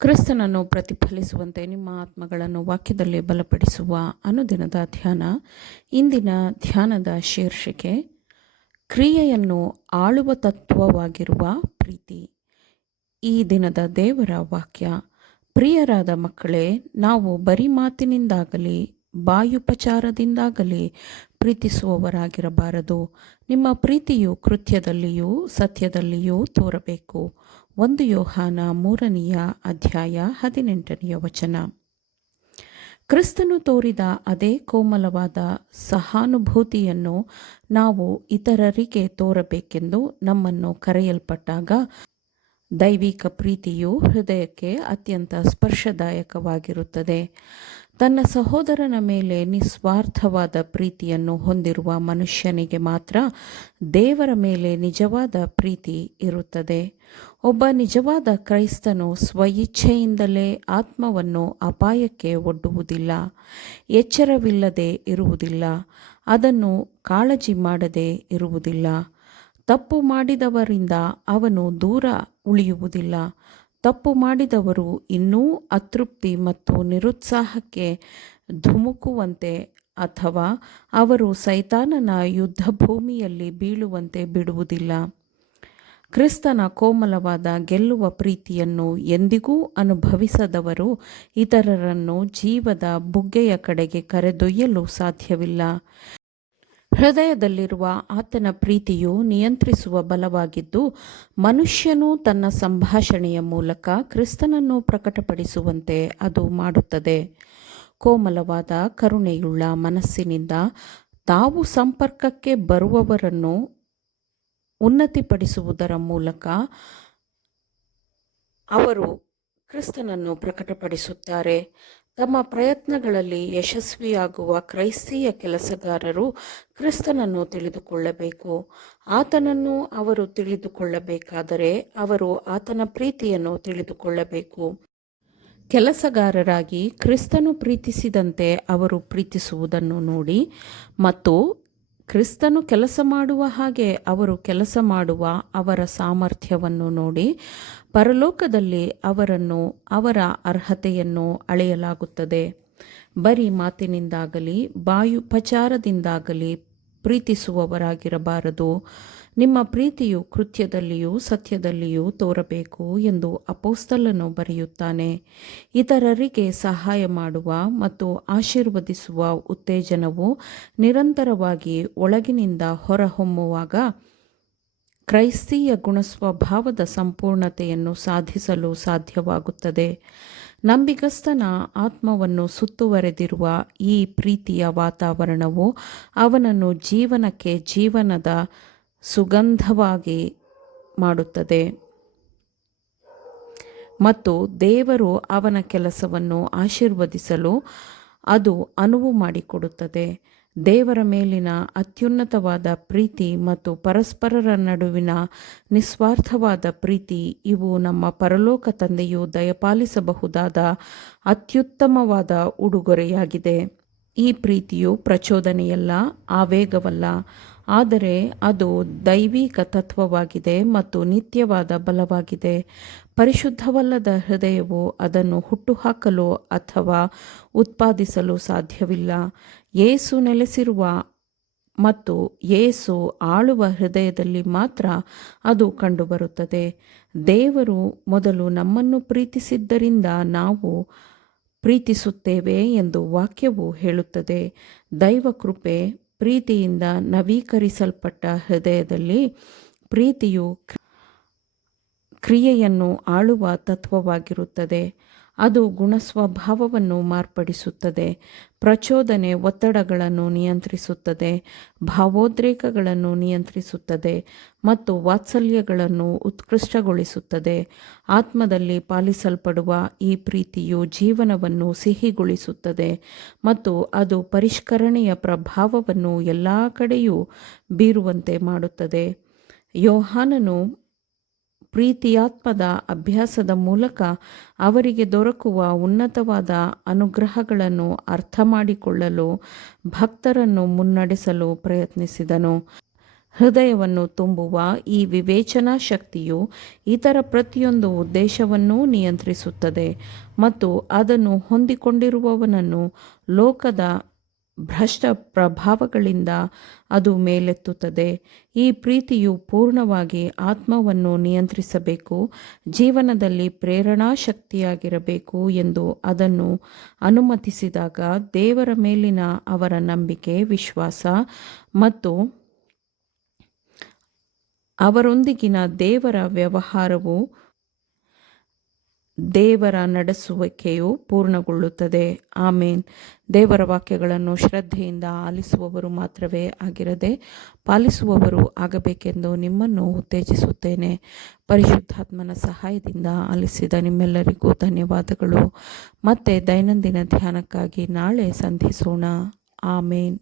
ಕ್ರಿಸ್ತನನ್ನು ಪ್ರತಿಫಲಿಸುವಂತೆ ನಿಮ್ಮ ಆತ್ಮಗಳನ್ನು ವಾಕ್ಯದಲ್ಲಿ ಬಲಪಡಿಸುವ ಅನುದಿನದ ಧ್ಯಾನ. ಇಂದಿನ ಧ್ಯಾನದ ಶೀರ್ಷಿಕೆ ಕ್ರಿಯೆಯನ್ನು ಆಳುವ ತತ್ವವಾಗಿರುವ ಪ್ರೀತಿ. ಈ ದಿನದ ದೇವರ ವಾಕ್ಯ: ಪ್ರಿಯರಾದ ಮಕ್ಕಳೇ, ನಾವು ಬರೀ ಮಾತಿನಿಂದಾಗಲಿ ಬಾಯುಪಚಾರದಿಂದಾಗಲಿ ಪ್ರೀತಿಸುವವರಾಗಿರಬಾರದು. ನಿಮ್ಮ ಪ್ರೀತಿಯು ಕೃತ್ಯದಲ್ಲಿಯೂ ಸತ್ಯದಲ್ಲಿಯೂ ತೋರಬೇಕು. 1 ಯೋಹಾನ 3ನೇ ಅಧ್ಯಾಯ 18ನೇ ವಚನ. ಕ್ರಿಸ್ತನು ತೋರಿದ ಅದೇ ಕೋಮಲವಾದ ಸಹಾನುಭೂತಿಯನ್ನು ನಾವು ಇತರರಿಗೆ ತೋರಬೇಕೆಂದು ನಮ್ಮನ್ನು ಕರೆಯಲ್ಪಟ್ಟಾಗ, ದೈವಿಕ ಪ್ರೀತಿಯು ಹೃದಯಕ್ಕೆ ಅತ್ಯಂತ ಸ್ಪರ್ಶದಾಯಕವಾಗಿರುತ್ತದೆ. ತನ್ನ ಸಹೋದರನ ಮೇಲೆ ನಿಸ್ವಾರ್ಥವಾದ ಪ್ರೀತಿಯನ್ನು ಹೊಂದಿರುವ ಮನುಷ್ಯನಿಗೆ ಮಾತ್ರ ದೇವರ ಮೇಲೆ ನಿಜವಾದ ಪ್ರೀತಿ ಇರುತ್ತದೆ. ಒಬ್ಬ ನಿಜವಾದ ಕ್ರೈಸ್ತನು ಸ್ವಇಚ್ಛೆಯಿಂದಲೇ ಆತ್ಮವನ್ನು ಅಪಾಯಕ್ಕೆ ಒಡ್ಡುವುದಿಲ್ಲ, ಎಚ್ಚರವಿಲ್ಲದೆ ಇರುವುದಿಲ್ಲ, ಅದನ್ನು ಕಾಳಜಿ ಮಾಡದೆ ಇರುವುದಿಲ್ಲ. ತಪ್ಪು ಮಾಡಿದವರಿಂದ ಅವನು ದೂರ ಉಳಿಯುವುದಿಲ್ಲ. ತಪ್ಪು ಮಾಡಿದವರು ಇನ್ನೂ ಅತೃಪ್ತಿ ಮತ್ತು ನಿರುತ್ಸಾಹಕ್ಕೆ ಧುಮುಕುವಂತೆ ಅಥವಾ ಅವರು ಸೈತಾನನ ಯುದ್ಧಭೂಮಿಯಲ್ಲಿ ಬೀಳುವಂತೆ ಬಿಡುವುದಿಲ್ಲ. ಕ್ರಿಸ್ತನ ಕೋಮಲವಾದ ಗೆಲ್ಲುವ ಪ್ರೀತಿಯನ್ನು ಎಂದಿಗೂ ಅನುಭವಿಸದವರು ಇತರರನ್ನು ಜೀವದ ಬುಗ್ಗೆಯ ಕಡೆಗೆ ಕರೆದೊಯ್ಯಲು ಸಾಧ್ಯವಿಲ್ಲ. ಹೃದಯದಲ್ಲಿರುವ ಆತನ ಪ್ರೀತಿಯು ನಿಯಂತ್ರಿಸುವ ಬಲವಾಗಿದ್ದು, ಮನುಷ್ಯನು ತನ್ನ ಸಂಭಾಷಣೆಯ ಮೂಲಕ ಕ್ರಿಸ್ತನನ್ನು ಪ್ರಕಟಪಡಿಸುವಂತೆ ಅದು ಮಾಡುತ್ತದೆ. ಕೋಮಲವಾದ ಕರುಣೆಯುಳ್ಳ ಮನಸ್ಸಿನಿಂದ ತಾವು ಸಂಪರ್ಕಕ್ಕೆ ಬರುವವರನ್ನು ಉನ್ನತಿಪಡಿಸುವುದರ ಮೂಲಕ ಅವರು ಕ್ರಿಸ್ತನನ್ನು ಪ್ರಕಟಪಡಿಸುತ್ತಾರೆ. ತಮ್ಮ ಪ್ರಯತ್ನಗಳಲ್ಲಿ ಯಶಸ್ವಿಯಾಗುವ ಕ್ರೈಸ್ತೀಯ ಕೆಲಸಗಾರರು ಕ್ರಿಸ್ತನನ್ನು ತಿಳಿದುಕೊಳ್ಳಬೇಕು. ಆತನನ್ನು ಅವರು ತಿಳಿದುಕೊಳ್ಳಬೇಕಾದರೆ ಅವರು ಆತನ ಪ್ರೀತಿಯನ್ನು ತಿಳಿದುಕೊಳ್ಳಬೇಕು. ಕೆಲಸಗಾರರಾಗಿ ಕ್ರಿಸ್ತನು ಪ್ರೀತಿಸಿದಂತೆ ಅವರು ಪ್ರೀತಿಸುವುದನ್ನು ನೋಡಿ ಮತ್ತು ಕ್ರಿಸ್ತನು ಕೆಲಸ ಮಾಡುವ ಹಾಗೆ ಅವರು ಕೆಲಸ ಮಾಡುವ ಅವರ ಸಾಮರ್ಥ್ಯವನ್ನು ನೋಡಿ ಪರಲೋಕದಲ್ಲಿ ಅವರನ್ನು ಅವರ ಅರ್ಹತೆಯನ್ನು ಅಳೆಯಲಾಗುತ್ತದೆ. ಬರೀ ಮಾತಿನಿಂದಾಗಲಿ ಬಾಯುಪಚಾರದಿಂದಾಗಲಿ ಪ್ರೀತಿಸುವವರಾಗಿರಬಾರದು. ನಿಮ್ಮ ಪ್ರೀತಿಯು ಕೃತ್ಯದಲ್ಲಿಯೂ ಸತ್ಯದಲ್ಲಿಯೂ ತೋರಬೇಕು ಎಂದು ಅಪೊಸ್ತಲನು ಬರೆಯುತ್ತಾನೆ. ಇತರರಿಗೆ ಸಹಾಯ ಮಾಡುವ ಮತ್ತು ಆಶೀರ್ವದಿಸುವ ಉತ್ತೇಜನವು ನಿರಂತರವಾಗಿ ಒಳಗಿನಿಂದ ಹೊರಹೊಮ್ಮುವಾಗ ಕ್ರೈಸ್ತೀಯ ಗುಣಸ್ವಭಾವದ ಸಂಪೂರ್ಣತೆಯನ್ನು ಸಾಧಿಸಲು ಸಾಧ್ಯವಾಗುತ್ತದೆ. ನಂಬಿಗಸ್ತನ ಆತ್ಮವನ್ನು ಸುತ್ತುವರೆದಿರುವ ಈ ಪ್ರೀತಿಯ ವಾತಾವರಣವು ಅವನನ್ನು ಜೀವನಕ್ಕೆ ಜೀವನದ ಸುಗಂಧವಾಗಿ ಮಾಡುತ್ತದೆ ಮತ್ತು ದೇವರು ಅವನ ಕೆಲಸವನ್ನು ಆಶೀರ್ವದಿಸಲು ಅದು ಅನುವು ಮಾಡಿಕೊಡುತ್ತದೆ. ದೇವರ ಮೇಲಿನ ಅತ್ಯುನ್ನತವಾದ ಪ್ರೀತಿ ಮತ್ತು ಪರಸ್ಪರರ ನಡುವಿನ ನಿಸ್ವಾರ್ಥವಾದ ಪ್ರೀತಿ ಇವು ನಮ್ಮ ಪರಲೋಕ ತಂದೆಯು ದಯಪಾಲಿಸಬಹುದಾದ ಅತ್ಯುತ್ತಮವಾದ ಉಡುಗೊರೆಯಾಗಿದೆ. ಈ ಪ್ರೀತಿಯು ಪ್ರಚೋದನೆಯಲ್ಲ, ಆವೇಗವಲ್ಲ, ಆದರೆ ಅದು ದೈವಿಕ ತತ್ವವಾಗಿದೆ ಮತ್ತು ನಿತ್ಯವಾದ ಬಲವಾಗಿದೆ. ಪರಿಶುದ್ಧವಲ್ಲದ ಹೃದಯವು ಅದನ್ನು ಹುಟ್ಟುಹಾಕಲು ಅಥವಾ ಉತ್ಪಾದಿಸಲು ಸಾಧ್ಯವಿಲ್ಲ. ಯೇಸು ನೆಲೆಸಿರುವ ಮತ್ತು ಯೇಸು ಆಳುವ ಹೃದಯದಲ್ಲಿ ಮಾತ್ರ ಅದು ಕಂಡುಬರುತ್ತದೆ. ದೇವರು ಮೊದಲು ನಮ್ಮನ್ನು ಪ್ರೀತಿಸಿದ್ದರಿಂದ ನಾವು ಪ್ರೀತಿಸುತ್ತೇವೆ ಎಂದು ವಾಕ್ಯವು ಹೇಳುತ್ತದೆ. ದೈವ ಕೃಪೆ ಪ್ರೀತಿಯಿಂದ ನವೀಕರಿಸಲ್ಪಟ್ಟ ಹೃದಯದಲ್ಲಿ ಪ್ರೀತಿಯು ಕ್ರಿಯೆಯನ್ನು ಆಳುವ ತತ್ವವಾಗಿರುತ್ತದೆ. ಅದು ಗುಣಸ್ವಭಾವವನ್ನು ಮಾರ್ಪಡಿಸುತ್ತದೆ. ಪ್ರಚೋದನೆ ಒತ್ತಡಗಳನ್ನು ನಿಯಂತ್ರಿಸುತ್ತದೆ, ಭಾವೋದ್ರೇಕಗಳನ್ನು ನಿಯಂತ್ರಿಸುತ್ತದೆ ಮತ್ತು ವಾತ್ಸಲ್ಯಗಳನ್ನು ಉತ್ಕೃಷ್ಟಗೊಳಿಸುತ್ತದೆ. ಆತ್ಮದಲ್ಲಿ ಪಾಲಿಸಲ್ಪಡುವ ಈ ಪ್ರೀತಿಯು ಜೀವನವನ್ನು ಸಿಹಿಗೊಳಿಸುತ್ತದೆ ಮತ್ತು ಅದು ಪರಿಷ್ಕರಣೆಯ ಪ್ರಭಾವವನ್ನು ಎಲ್ಲ ಕಡೆಯೂ ಬೀರುವಂತೆ ಮಾಡುತ್ತದೆ. ಯೋಹಾನನು ಪ್ರೀತಿಯಾತ್ಮದ ಅಭ್ಯಾಸದ ಮೂಲಕ ಅವರಿಗೆ ದೊರಕುವ ಉನ್ನತವಾದ ಅನುಗ್ರಹಗಳನ್ನು ಅರ್ಥಮಾಡಿಕೊಳ್ಳಲು ಭಕ್ತರನ್ನು ಮುನ್ನಡೆಸಲು ಪ್ರಯತ್ನಿಸಿದನು. ಹೃದಯವನ್ನು ತುಂಬುವ ಈ ವಿವೇಚನಾ ಶಕ್ತಿಯು ಇತರ ಪ್ರತಿಯೊಂದು ಉದ್ದೇಶವನ್ನೂ ನಿಯಂತ್ರಿಸುತ್ತದೆ ಮತ್ತು ಅದನ್ನು ಹೊಂದಿಕೊಂಡಿರುವವನನ್ನು ಲೋಕದ ಭ್ರಷ್ಟ ಪ್ರಭಾವಗಳಿಂದ ಅದು ಮೇಲೆತ್ತುತ್ತದೆ. ಈ ಪ್ರೀತಿಯು ಪೂರ್ಣವಾಗಿ ಆತ್ಮವನ್ನು ನಿಯಂತ್ರಿಸಬೇಕು, ಜೀವನದಲ್ಲಿ ಪ್ರೇರಣಾ ಶಕ್ತಿಯಾಗಿರಬೇಕು ಎಂದು ಅದನ್ನು ಅನುಮತಿಸಿದಾಗ ದೇವರ ಮೇಲಿನ ಅವರ ನಂಬಿಕೆ, ವಿಶ್ವಾಸ ಮತ್ತು ಅವರೊಂದಿಗಿನ ದೇವರ ವ್ಯವಹಾರವು, ದೇವರ ನಡೆಸುವಿಕೆಯು ಪೂರ್ಣಗೊಳ್ಳುತ್ತದೆ. ಆಮೇನ್. ದೇವರ ವಾಕ್ಯಗಳನ್ನು ಶ್ರದ್ಧೆಯಿಂದ ಆಲಿಸುವವರು ಮಾತ್ರವೇ ಆಗಿರದೆ ಪಾಲಿಸುವವರು ಆಗಬೇಕೆಂದು ನಿಮ್ಮನ್ನು ಉತ್ತೇಜಿಸುತ್ತೇನೆ. ಪರಿಶುದ್ಧಾತ್ಮನ ಸಹಾಯದಿಂದ ಆಲಿಸಿದ ನಿಮ್ಮೆಲ್ಲರಿಗೂ ಧನ್ಯವಾದಗಳು. ಮತ್ತೆ ದೈನಂದಿನ ಧ್ಯಾನಕ್ಕಾಗಿ ನಾಳೆ ಸಂಧಿಸೋಣ. ಆಮೇನ್.